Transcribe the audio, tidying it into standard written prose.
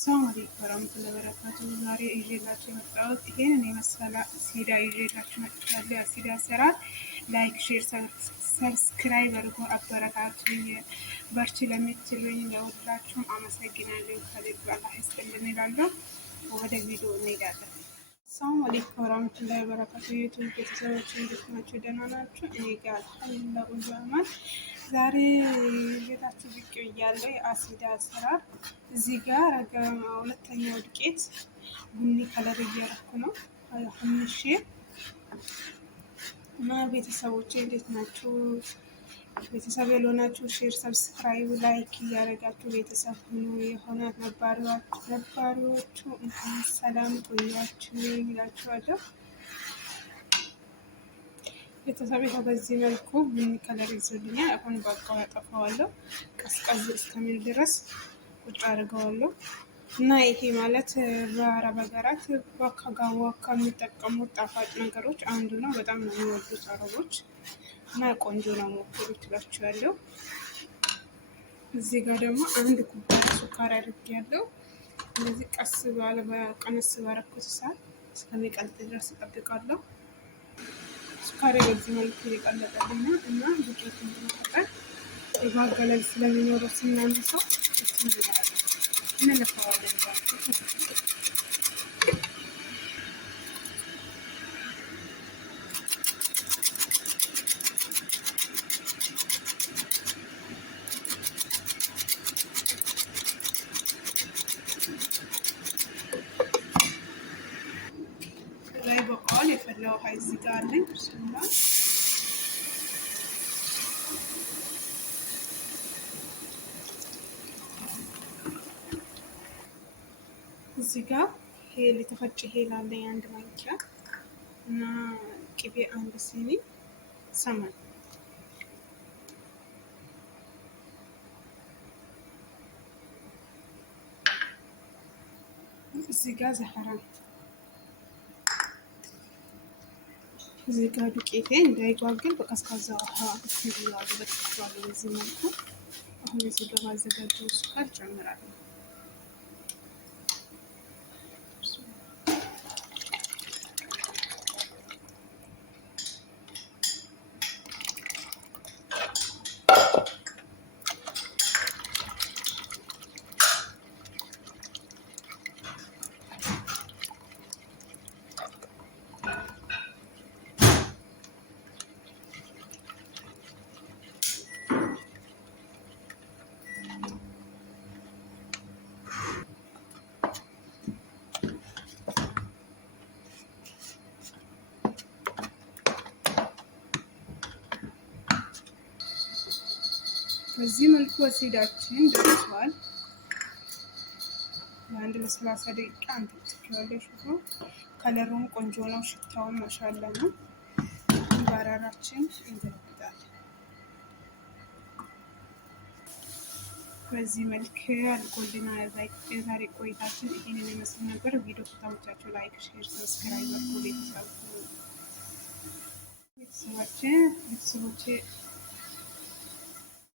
ሰላም አለይኩም ወራህመቱላሂ ወበረካቱ። ዛሬ ይዤላችሁ የመጣሁት ይሄንን የመሰለ አሲዳ ይዤላችሁ መጥቻለሁ። የአሲዳ አሰራር ላይክ፣ ሼር፣ ሰብስክራይብ አድርጎ አበረታቱኝ። በርቺ ለምትሉኝ ለሁላችሁም አመሰግናለሁ። ከልብ አላህ ይስጥልን እላለሁ። ወደ ቪዲዮ እንሄዳለን። ሰላም አለይኩም ወራህመቱላሂ ወበረካቱ። የዩቲዩብ ቤተሰቦች እንዴት ናችሁ? ደህና ናችሁ? እኔ ጋር አልሐምዱሊላህ ሁሉ አማን። ዛሬ ቤታችሁ ብቅ ብያለሁ። የአሲዳ አሰራር እዚህ ጋር ሁለተኛው ዱቄት ቡኒ ከለር እያረኩ ነው ሀምሼ እና ቤተሰቦች እንዴት ናችሁ? ቤተሰብ ያልሆናችሁ ሼር፣ ሰብስክራይብ፣ ላይክ እያደረጋችሁ ቤተሰብ ሁኑ። የሆነ ነባሪዎቹ እንኳን ሰላም ቆያችሁ ይላችኋለሁ። ቤተሰብ ይኸው በዚህ መልኩ ቡኒ ከለር ይዞልኛል። አሁን በቃው ያጠፋዋለሁ። ቀዝቀዝ እስከሚል ድረስ ቁጭ አድርገዋለሁ እና ይሄ ማለት በአረብ ሀገራት በአካጋዋ ከሚጠቀሙት ጣፋጭ ነገሮች አንዱ ነው። በጣም ነው የሚወዱት አረቦች እና ቆንጆ ነው፣ ሞክሩት እላችኋለሁ። እዚህ ጋር ደግሞ አንድ ኩባያ ሱካር አድርጌያለሁ። እንደዚህ ቀስ ባለ በቀነስ ባረኩት ሰዓት እስከሚቀልጥ ድረስ እጠብቃለሁ። ሱካሬ በዚህ መልኩ የቀለጠልኝ ነው እና ዱቄት እንድንቀጠል የባገለል ስለሚኖረው ስናነሳው እንለፋዋለን። ላይ በቃል የፈላ ውሃ እዚህ ጋር አለኝ። ብስሚላ እዚህ ጋር ሄል የተፈጨ ሄል አለኝ አንድ ማንኪያ እና ቅቤ አንድ ሲኒ ሰማን። እዚህ ጋር ዘፈራን እዚህ ጋር ዱቄቴ እንዳይጓግል በቀዝቃዛ ውሃ እንዲያሉ በተፈጥሯል። በዚህ መልኩ አሁን እዚህ ጋር ባዘጋጀው ሱካር ጨምራለሁ። በዚህ መልኩ አሲዳችን ደርሷል። ለአንድ ለ30 ደቂቃ አንተክተዋለሽ። ከለሩም ቆንጆ ነው፣ ሽታውን ማሻአላ ነው። ባራራችን እንገለብጣለን። በዚህ መልክ አልቆልና የዛሬ ቆይታችን ይሄንን ይመስል ነበር። ቪዲዮ ስታውቻችሁ ላይክ፣ ሼር፣ ሰብስክራይብ አድርጉ። ቤተሰቦቼ